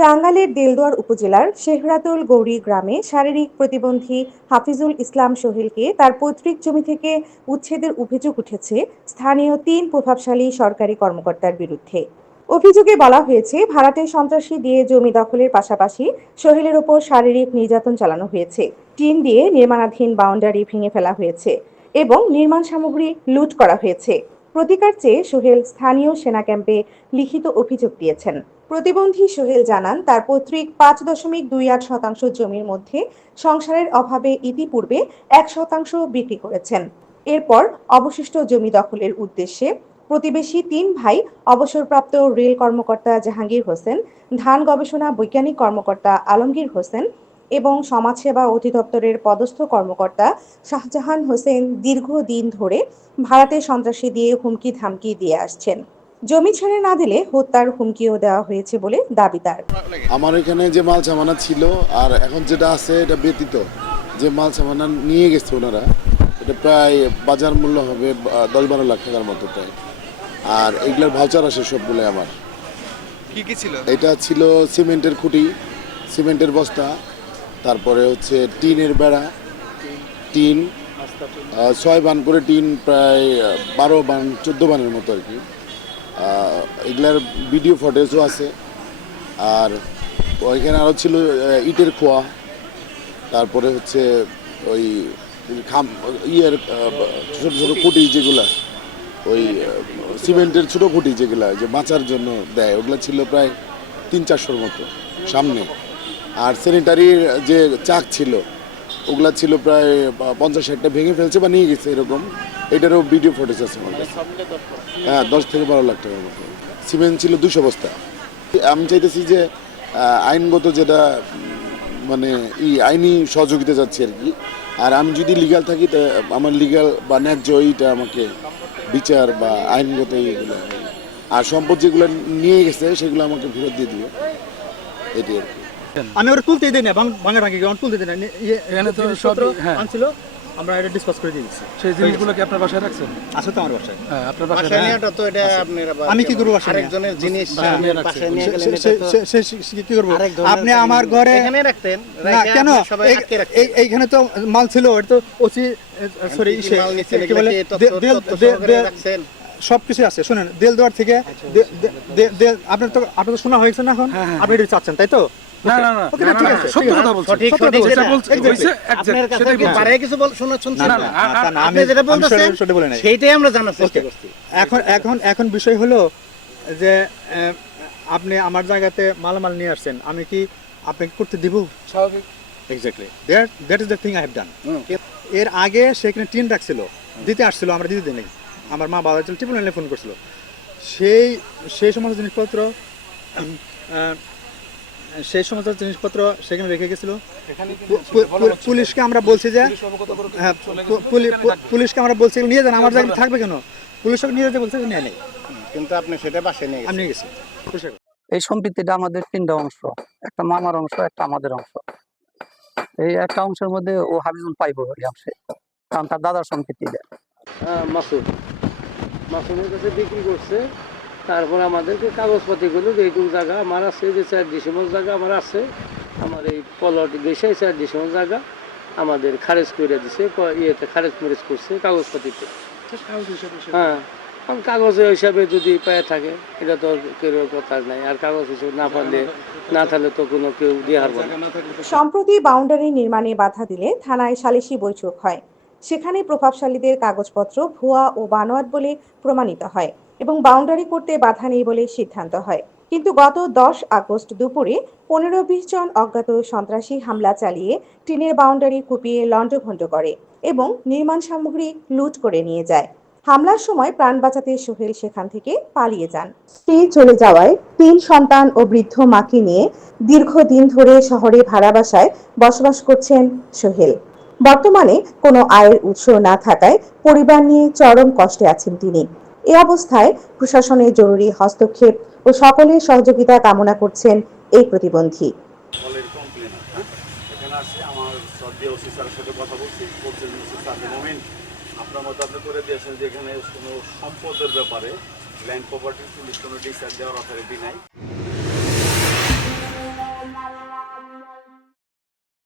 টাঙ্গাইলের দেলদুয়ার উপজেলার শেহরাতুল গৌরী গ্রামে শারীরিক প্রতিবন্ধী হাফিজুল ইসলাম সোহেলকে তার পৈতৃক জমি থেকে উচ্ছেদের অভিযোগ উঠেছে স্থানীয় তিন প্রভাবশালী সরকারি কর্মকর্তার বিরুদ্ধে। অভিযোগে বলা হয়েছে, ভাড়াটে সন্ত্রাসী দিয়ে জমি দখলের পাশাপাশি সোহেলের ওপর শারীরিক নির্যাতন চালানো হয়েছে। টিন দিয়ে নির্মাণাধীন বাউন্ডারি ভেঙে ফেলা হয়েছে এবং নির্মাণ সামগ্রী লুট করা হয়েছে। প্রতিকার চেয়ে সোহেল স্থানীয় সেনা ক্যাম্পে লিখিত অভিযোগ দিয়েছেন। প্রতিবন্ধী সোহেল জানান, তার পৈতৃক পাঁচ দশমিক দুই আট শতাংশ জমির মধ্যে সংসারের অভাবে ইতিপূর্বে এক শতাংশ বিক্রি করেছেন। এরপর অবশিষ্ট জমি দখলের উদ্দেশ্যে প্রতিবেশী তিন ভাই, অবসরপ্রাপ্ত রেল কর্মকর্তা জাহাঙ্গীর হোসেন, ধান গবেষণা বৈজ্ঞানিক কর্মকর্তা আলমগীর হোসেন এবং সমাজসেবা অধিদপ্তরের পদস্থ কর্মকর্তা শাহজাহান হোসেন দীর্ঘদিন ধরে ভাড়াটে সন্ত্রাসী দিয়ে হুমকি ধামকি দিয়ে আসছেন। জমি ছেড়ে না দিলে হত্যার হুমকিও দেওয়া হয়েছে বলে দাবি তার। আমার এখানে যে মাল সামানা ছিল আর এখন যেটা আছে এটা ব্যতীত যে মাল সামানা নিয়ে গেছে ওনারা এটা প্রায় বাজার মূল্য হবে দশ বারো লাখ টাকার মতো প্রায়। আর এগুলোর ভাউচার আসে সবগুলো আমার। কি কি ছিল? এটা ছিল সিমেন্টের খুঁটি সিমেন্টের বস্তা তারপরে হচ্ছে টিনের বেড়া টিন ছয় বান করে টিন প্রায় বারো বান চোদ্দ বানের মতো আর কি। এগুলার ভিডিও ফটেজও আছে। আর ওইখানে আরও ছিল ইটের খোয়া। তারপরে হচ্ছে ওই খাম, ইয়ের ছোটো ছোটো খুঁটি যেগুলা। ওই সিমেন্টের ছোটো খুঁটি যেগুলা, যে বাঁচার জন্য দেয়। ওগুলো ছিল প্রায় তিন চারশোর মতো, সামনে। আর স্যানিটারির যে চাক ছিল ওগুলা ছিল প্রায় পঞ্চাশ ষাটটা ভেঙে ফেলছে বা নিয়ে গেছে এরকম। এটারও ভিডিও ফুটেজ আছে আমার কাছে হ্যাঁ দশ থেকে বারো লাখ টাকার মতো। সিমেন্ট ছিল দুশো বস্তা। আমি চাইতেছি যে আইনগত যেটা মানে ই, আইনি সহযোগিতা যাচ্ছে আর কি। আর আমি যদি লিগাল থাকি, তা আমার লিগাল বা ন্যায্য এইটা আমাকে বিচার বা আইনগত এইগুলো। আর সম্পদ যেগুলো নিয়ে গেছে, সেগুলো আমাকে ফেরত দিয়ে দিবে। এটি আর কি। আমি ওরা তুলতেই দিই না ভাঙা ভাঙি আমার তুলতে দিই না ইয়ে এখানে তো সবই- হ্যাঁ। আনছিল আমরা এটা ডিসকাস করে দিয়ে দিচ্ছি সেই জিনিসগুলো কি আপনার বাসায় রাখছেন? আছে তো আমার বাসায়। হ্যাঁ আপনার বাসায় তো এটা আপনার আমি কি করব বাসায় আরেকজনের জিনিস বাসায় নিয়ে সে- কি করব? আপনি আমার ঘরে এখানে রাখতেন না কেন? এইখানে তো মাল ছিল এটা তো ওসি সরি কি বলে? দেল- রাখছেন? সব কিছু আছে শুনেন। দেলদুয়ার থেকে দে- দে- দে- দে- আপনার তো আপনার তো শোনা হয়েছে না এখন? আপনি এটা চাচ্ছেন তাই তো? না না না ঠিক আছে, সত্য কথা বলছেন সঠিক সঠিক যেটা বলছেন। বলছে- Exactly. হয়েছে, exact, আপনার কাছে কি বলছি। কিছু বল শোনা শুনছেন না, না? না, না, তা না, আপনি যেটা বলতেছেন সেটা- সেটা বলি নাই। সেইটাই আমরা জানার চেষ্টা করছি। এখন এখন এখন বিষয় হলো যে আহ, আপনি আমার জায়গাতে মালামাল নিয়ে আসছেন আমি কি আপনাকে করতে দিব? স্বাভাবিক। Exactly that that is the thing I have done এর আগে সেখানে টিন রাখছিল দিতে আসছিল আমরা দিতে দিই আমার মা বাবা ছিল ফোন করছিল। সেই সেই সমস্ত জিনিসপত্র আহ, সেই সমস্ত জিনিসপত্র সেখানে রেখে গেছিল। পুলিশকে আমরা বলছি যে হ্যাঁ। পুলিশকে আমরা বলছি নিয়ে যান আমার জায়গায় থাকবে কেন? পুলিশকে নিয়ে যেতে বলছে নিয়ে নেই। কিন্তু আপনি সেটা বাসায় নিয়ে আমি গেছেন। গেছি এই সম্পত্তিটা আমাদের তিনটা অংশ একটা মামার অংশ একটা আমাদের অংশ। এই একটা অংশের মধ্যে ও হাবিজুল পাইবো এই অংশে কারণ তার দাদার সম্পত্তি দেয়। হ্যাঁ, মাসুদ। মাসুদের কাছে বিক্রি করছে। তারপর আমাদেরকে কাগজপাতিগুলো যে এইটুকু জায়গা আমার আছে যে চার ডিসেম্বর জায়গা আমার আছে আমার এই পলট গেছে চার ডিসেম্বর জায়গা আমাদের খারেজ করে দিছে ইয়েতে খারেজ মরেজ করছে কাগজপাতিতে হ্যাঁ কারণ কাগজের হিসাবে যদি পায়ে থাকে এটা তো আর কেউ কথা নাই আর কাগজ হিসেবে না পারলে না থাকলে তো কোনো কেউ দিয়ে হারবে সম্প্রতি বাউন্ডারি নির্মাণে বাধা দিলে থানায় সালিশি বৈঠক হয়। সেখানে প্রভাবশালীদের কাগজপত্র ভুয়া ও বানোয়াট বলে প্রমাণিত হয়। এবং বাউন্ডারি করতে বাধা নেই বলে সিদ্ধান্ত হয়। কিন্তু গত দশ আগস্ট দুপুরে পনেরো বিশ জন অজ্ঞাত সন্ত্রাসী হামলা চালিয়ে টিনের বাউন্ডারি কুপিয়ে লণ্ডভণ্ড করে এবং নির্মাণ সামগ্রী লুট করে নিয়ে যায়। হামলার সময় প্রাণ বাঁচাতে সোহেল সেখান থেকে পালিয়ে যান। স্ত্রী চলে যাওয়ায় তিন সন্তান ও বৃদ্ধ মাকে নিয়ে দীর্ঘদিন ধরে শহরে ভাড়া বাসায় বসবাস করছেন সোহেল। বর্তমানে কোনো আয়ের উৎস না থাকায় পরিবার নিয়ে চরম কষ্টে আছেন তিনি। এ অবস্থায় প্রশাসনের জরুরি হস্তক্ষেপ ও সকলের সহযোগিতা কামনা করছেন এই প্রতিবন্ধী। হ্যাঁ? করে দিয়েছেন যেখানে কোনো সম্পদের ব্যাপারে ল্যান্ড প্রপার্টি কোনো ডিসাইড দেওয়ার অথরিটি নাই।